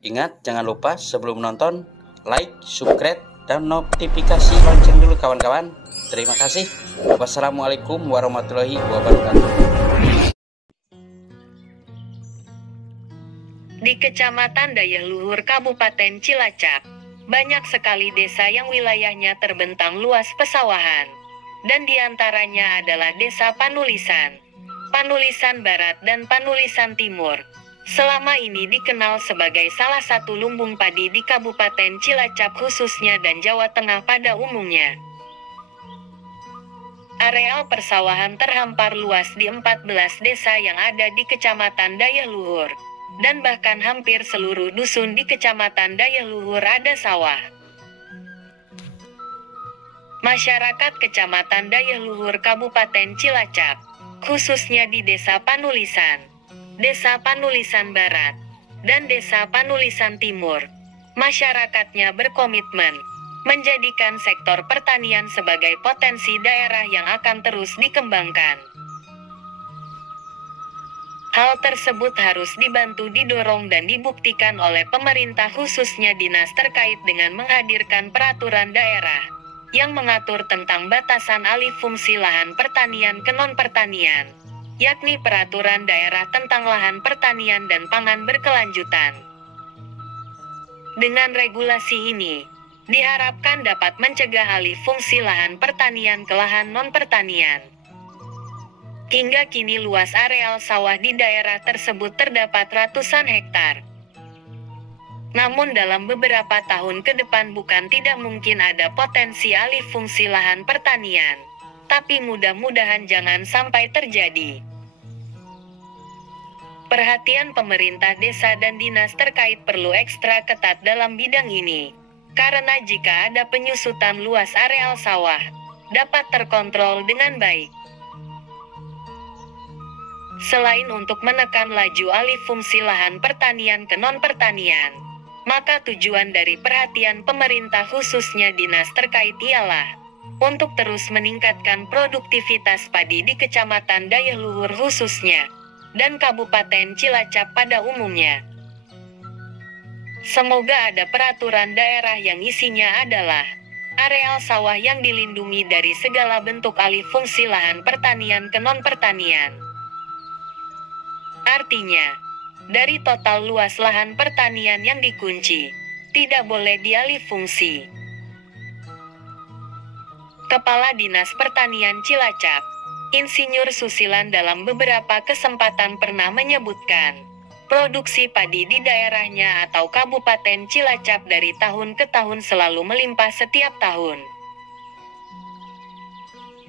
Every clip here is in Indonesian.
Ingat, jangan lupa sebelum nonton, like, subscribe, dan notifikasi lonceng dulu kawan-kawan. Terima kasih. Wassalamualaikum warahmatullahi wabarakatuh. Di Kecamatan Dayahluhur, Kabupaten Cilacap, banyak sekali desa yang wilayahnya terbentang luas pesawahan. Dan diantaranya adalah Desa Panulisan, Panulisan Barat dan Panulisan Timur. Selama ini dikenal sebagai salah satu lumbung padi di Kabupaten Cilacap khususnya dan Jawa Tengah pada umumnya. Areal persawahan terhampar luas di 14 desa yang ada di Kecamatan Dayahluhur. Dan bahkan hampir seluruh dusun di Kecamatan Dayahluhur ada sawah. Masyarakat Kecamatan Dayahluhur Kabupaten Cilacap, khususnya di Desa Panulisan, Desa Panulisan Barat, dan Desa Panulisan Timur, masyarakatnya berkomitmen menjadikan sektor pertanian sebagai potensi daerah yang akan terus dikembangkan. Hal tersebut harus dibantu didorong dan dibuktikan oleh pemerintah khususnya dinas terkait dengan menghadirkan peraturan daerah yang mengatur tentang batasan alih fungsi lahan pertanian ke non-pertanian, yakni Peraturan Daerah tentang Lahan Pertanian dan Pangan Berkelanjutan. Dengan regulasi ini, diharapkan dapat mencegah alih fungsi lahan pertanian ke lahan non-pertanian. Hingga kini luas areal sawah di daerah tersebut terdapat ratusan hektar. Namun dalam beberapa tahun ke depan bukan tidak mungkin ada potensi alih fungsi lahan pertanian, tapi mudah-mudahan jangan sampai terjadi. Perhatian pemerintah desa dan dinas terkait perlu ekstra ketat dalam bidang ini, karena jika ada penyusutan luas areal sawah, dapat terkontrol dengan baik. Selain untuk menekan laju alih fungsi lahan pertanian ke non-pertanian, maka tujuan dari perhatian pemerintah khususnya dinas terkait ialah untuk terus meningkatkan produktivitas padi di Kecamatan Dayahluhur khususnya, dan Kabupaten Cilacap pada umumnya. Semoga ada peraturan daerah yang isinya adalah areal sawah yang dilindungi dari segala bentuk alih fungsi lahan pertanian ke non-pertanian. Artinya, dari total luas lahan pertanian yang dikunci, tidak boleh dialih fungsi. Kepala Dinas Pertanian Cilacap, Insinyur Susilan dalam beberapa kesempatan pernah menyebutkan, produksi padi di daerahnya atau Kabupaten Cilacap dari tahun ke tahun selalu melimpah setiap tahun.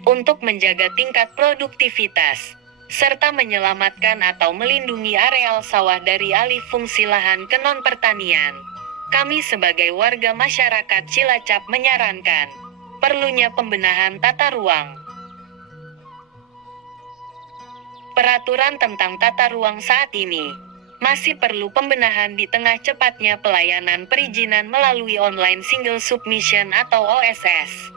Untuk menjaga tingkat produktivitas, serta menyelamatkan atau melindungi areal sawah dari alih fungsi lahan ke non-pertanian, kami sebagai warga masyarakat Cilacap menyarankan perlunya pembenahan tata ruang. Peraturan tentang tata ruang saat ini masih perlu pembenahan di tengah cepatnya pelayanan perizinan melalui online single submission atau OSS.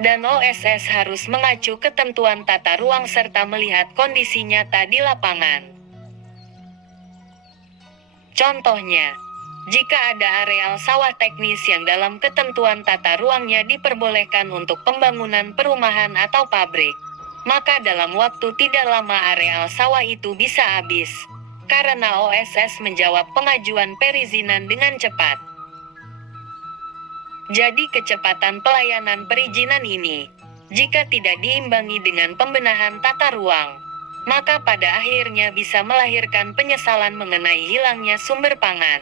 Dan OSS harus mengacu ketentuan tata ruang serta melihat kondisi nyata di lapangan. Contohnya, jika ada areal sawah teknis yang dalam ketentuan tata ruangnya diperbolehkan untuk pembangunan perumahan atau pabrik, maka dalam waktu tidak lama areal sawah itu bisa habis, karena OSS menjawab pengajuan perizinan dengan cepat. Jadi kecepatan pelayanan perizinan ini, jika tidak diimbangi dengan pembenahan tata ruang, maka pada akhirnya bisa melahirkan penyesalan mengenai hilangnya sumber pangan.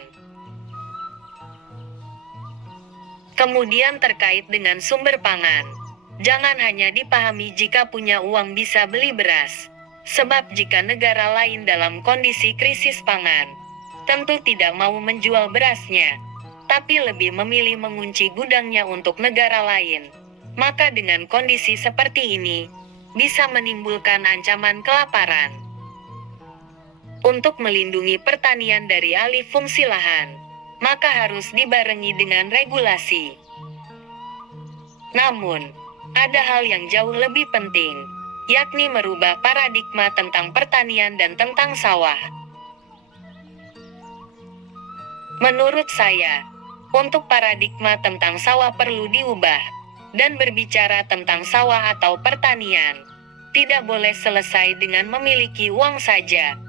Kemudian terkait dengan sumber pangan, jangan hanya dipahami jika punya uang bisa beli beras, sebab jika negara lain dalam kondisi krisis pangan, tentu tidak mau menjual berasnya, tapi lebih memilih mengunci gudangnya untuk negara lain. Maka dengan kondisi seperti ini, bisa menimbulkan ancaman kelaparan. Untuk melindungi pertanian dari alih fungsi lahan, maka harus dibarengi dengan regulasi. Namun, ada hal yang jauh lebih penting, yakni merubah paradigma tentang pertanian dan tentang sawah. Menurut saya, untuk paradigma tentang sawah perlu diubah, dan berbicara tentang sawah atau pertanian tidak boleh selesai dengan memiliki uang saja.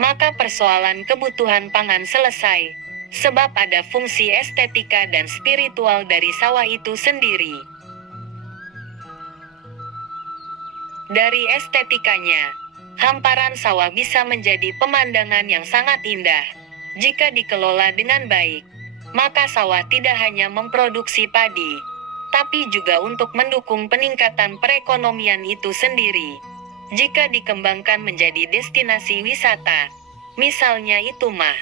Maka persoalan kebutuhan pangan selesai, sebab ada fungsi estetika dan spiritual dari sawah itu sendiri. Dari estetikanya, hamparan sawah bisa menjadi pemandangan yang sangat indah. Jika dikelola dengan baik, maka sawah tidak hanya memproduksi padi, tapi juga untuk mendukung peningkatan perekonomian itu sendiri. Jika dikembangkan menjadi destinasi wisata, misalnya itu mah.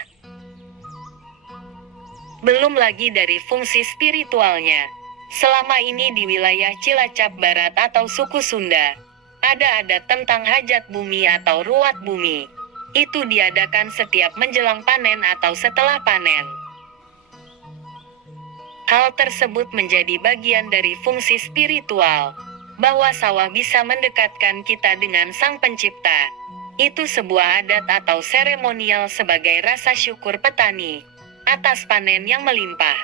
Belum lagi dari fungsi spiritualnya. Selama ini di wilayah Cilacap Barat atau suku Sunda, ada adat tentang hajat bumi atau ruat bumi. Itu diadakan setiap menjelang panen atau setelah panen. Hal tersebut menjadi bagian dari fungsi spiritual, bahwa sawah bisa mendekatkan kita dengan Sang Pencipta. Itu sebuah adat atau seremonial sebagai rasa syukur petani atas panen yang melimpah.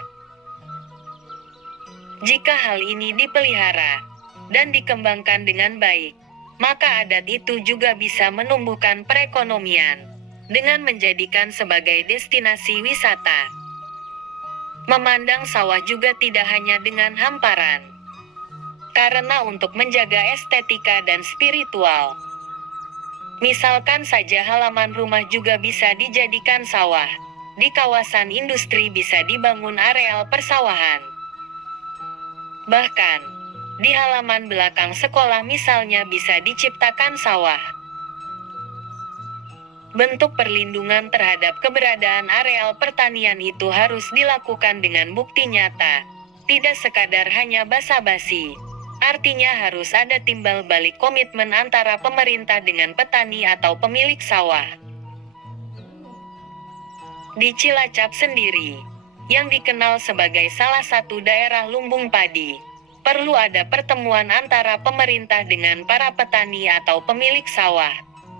Jika hal ini dipelihara dan dikembangkan dengan baik, maka adat itu juga bisa menumbuhkan perekonomian dengan menjadikan sebagai destinasi wisata. Memandang sawah juga tidak hanya dengan hamparan, karena untuk menjaga estetika dan spiritual. Misalkan saja halaman rumah juga bisa dijadikan sawah. Di kawasan industri bisa dibangun areal persawahan. Bahkan, di halaman belakang sekolah misalnya bisa diciptakan sawah. Bentuk perlindungan terhadap keberadaan areal pertanian itu harus dilakukan dengan bukti nyata, tidak sekadar hanya basa-basi. Artinya harus ada timbal balik komitmen antara pemerintah dengan petani atau pemilik sawah. Di Cilacap sendiri, yang dikenal sebagai salah satu daerah lumbung padi, perlu ada pertemuan antara pemerintah dengan para petani atau pemilik sawah,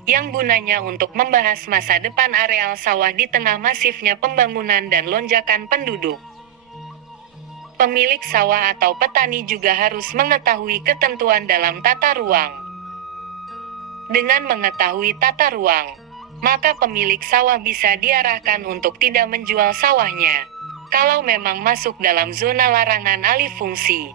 yang gunanya untuk membahas masa depan areal sawah di tengah masifnya pembangunan dan lonjakan penduduk. Pemilik sawah atau petani juga harus mengetahui ketentuan dalam tata ruang. Dengan mengetahui tata ruang, maka pemilik sawah bisa diarahkan untuk tidak menjual sawahnya, kalau memang masuk dalam zona larangan alih fungsi.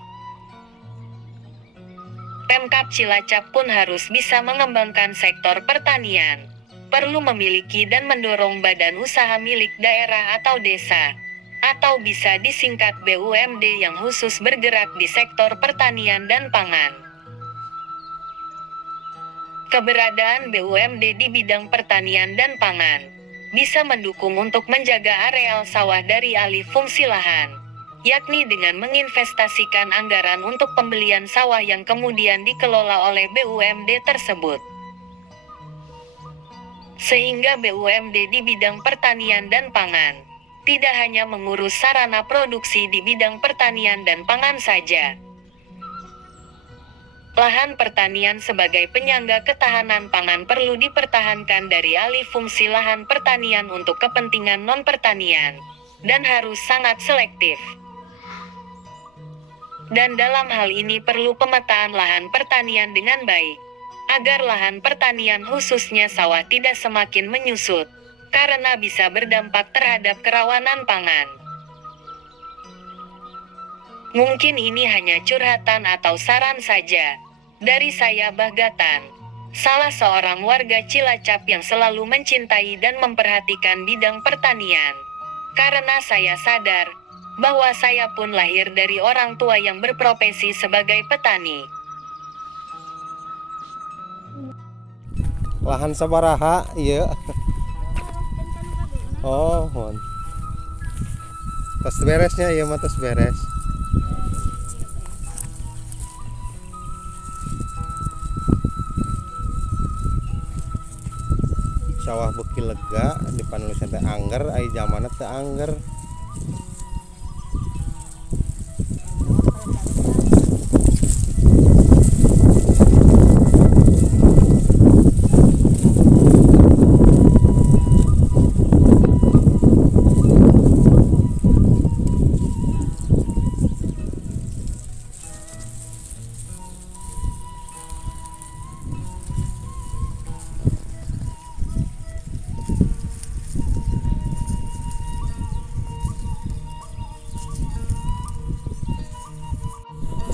Pemkab Cilacap pun harus bisa mengembangkan sektor pertanian, perlu memiliki dan mendorong badan usaha milik daerah atau desa, atau bisa disingkat BUMD yang khusus bergerak di sektor pertanian dan pangan. Keberadaan BUMD di bidang pertanian dan pangan bisa mendukung untuk menjaga areal sawah dari alih fungsi lahan, yakni dengan menginvestasikan anggaran untuk pembelian sawah yang kemudian dikelola oleh BUMD tersebut. Sehingga BUMD di bidang pertanian dan pangan tidak hanya mengurus sarana produksi di bidang pertanian dan pangan saja. Lahan pertanian sebagai penyangga ketahanan pangan perlu dipertahankan dari alih fungsi lahan pertanian untuk kepentingan non-pertanian, dan harus sangat selektif. Dan dalam hal ini perlu pemetaan lahan pertanian dengan baik, agar lahan pertanian khususnya sawah tidak semakin menyusut, karena bisa berdampak terhadap kerawanan pangan. Mungkin ini hanya curhatan atau saran saja dari saya Bahgatan, salah seorang warga Cilacap yang selalu mencintai dan memperhatikan bidang pertanian. Karena saya sadar bahwa saya pun lahir dari orang tua yang berprofesi sebagai petani. Lahan sabaraha iya. Oh, tas beresnya iya mah tas beres. Sawah beki lega di panulisan teh angger, ai zamana teh angger.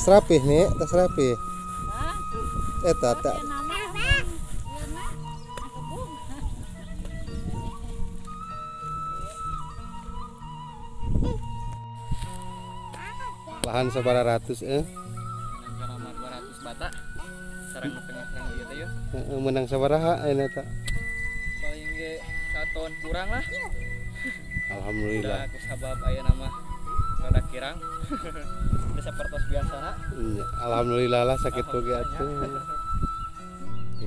Tas rapih nih, tas rapih. Tak. Lahan sabara ratus Menang 200 bata. Sarang tengah sarang ieu teh yeuh. menang sabaraha ayeuna eta? Paling ge 1 ton kurang lah. Alhamdulillah. Udah kusabab aya nama rada kirang. Udah sapertos biasana. Iya, alhamdulillah lah sakit oge atuh.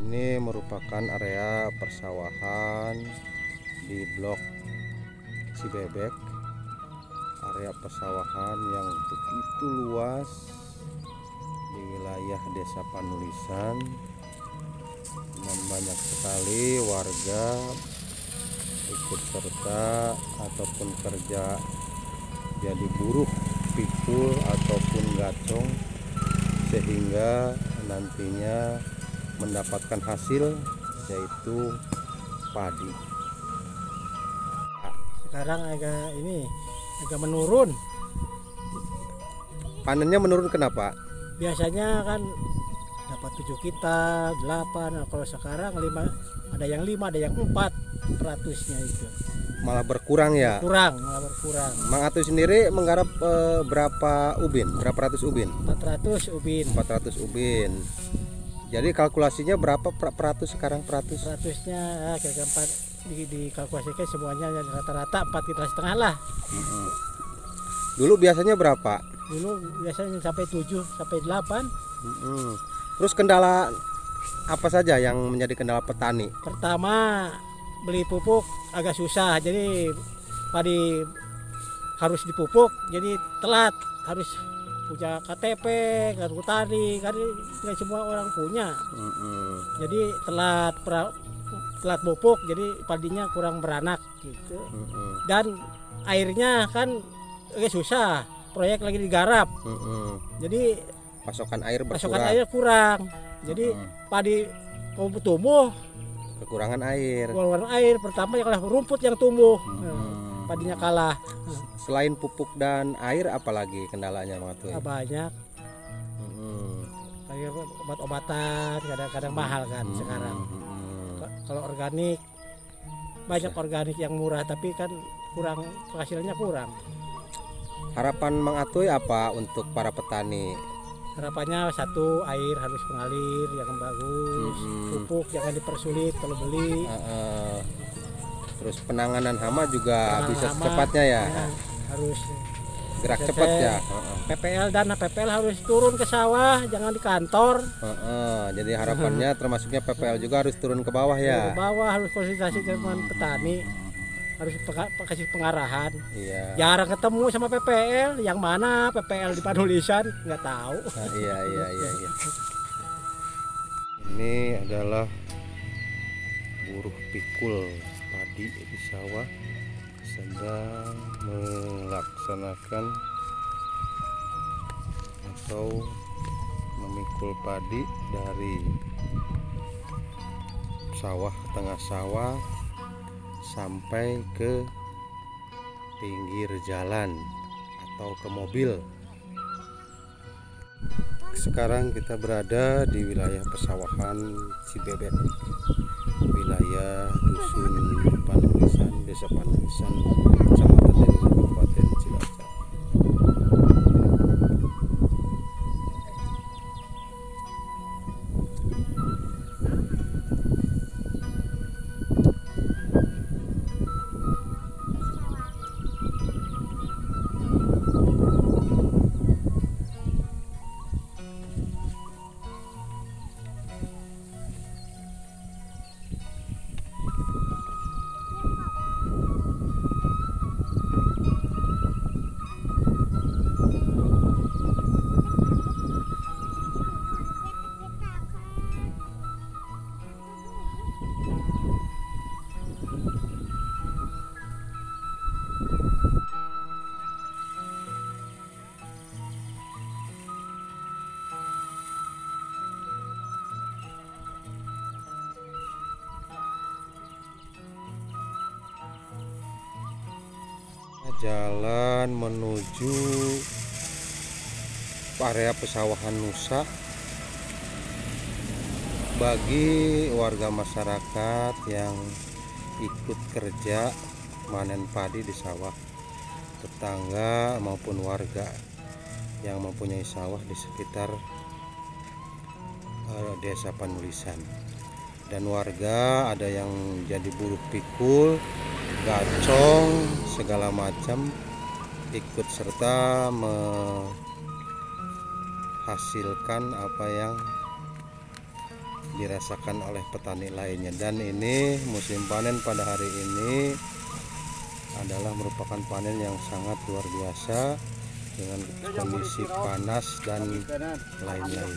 Ini merupakan area persawahan di blok Cibebek. Area persawahan yang begitu luas di wilayah Desa Panulisan, dan banyak sekali warga ikut serta ataupun kerja jadi buruh pikul ataupun gacong, sehingga nantinya mendapatkan hasil yaitu padi. Sekarang agak menurun. Panennya menurun kenapa? Biasanya kan dapat 7 kita 8, kalau sekarang 5, ada yang 5, ada yang 4%-nya itu. Malah berkurang ya? Malah berkurang. Mang Atuy sendiri menggarap berapa ubin? Berapa ratus ubin? 400 ubin. 400 ubin. Jadi kalkulasinya berapa peratus sekarang peratus? Peratusnya kira-kira 4 dikalkulasikan semuanya rata-rata 4,5 lah. Dulu biasanya berapa? Dulu biasanya sampai 7 sampai 8. Terus kendala apa saja yang menjadi kendala petani? Pertama, beli pupuk agak susah, jadi padi harus dipupuk, jadi telat, harus punya KTP, kartu tani, kan tidak semua orang punya. Jadi telat pupuk, jadi padinya kurang beranak gitu. Dan airnya kan agak susah, proyek lagi digarap. Jadi pasokan air berkurang. Pasokan air kurang. Jadi padi mau tumbuh kekurangan air. Kekurangan air, pertama ya kalah rumput yang tumbuh. Padinya kalah. Selain pupuk dan air, apalagi kendalanya Mang Atuy? Banyak. Kayak obat-obatan kadang-kadang mahal kan sekarang. Kalau organik banyak organik yang murah, tapi kan kurang, penghasilannya kurang. Harapan Mang Atuy apa untuk para petani? Harapannya satu, air harus mengalir yang bagus, pupuk jangan dipersulit kalau beli. Terus penanganan hama juga bisa hama, secepatnya ya, harus gerak cepat ya. Dana PPL harus turun ke sawah, jangan di kantor. Jadi harapannya termasuknya PPL juga harus turun ke bawah ya. Ke bawah harus konsultasi dengan petani, harus kasih pengarahan. Iya. Jarang ketemu sama PPL, yang mana PPL di Panulisan nggak tahu. Iya. Ini adalah buruh pikul padi di sawah sedang melaksanakan atau memikul padi dari sawah, tengah sawah sampai ke pinggir jalan atau ke mobil. Sekarang kita berada di wilayah persawahan Cibebek, wilayah dusun Panulisan, Desa Panulisan, Kecamatan Delingo, Kabupaten Cilacap. Jalan menuju area pesawahan Nusa bagi warga masyarakat yang ikut kerja manen padi di sawah, tetangga maupun warga yang mempunyai sawah di sekitar desa Panulisan. Dan warga ada yang jadi buruh pikul, gacong, segala macam, ikut serta menghasilkan apa yang dirasakan oleh petani lainnya. Dan ini musim panen pada hari ini adalah merupakan panen yang sangat luar biasa dengan kondisi panas dan lain-lain.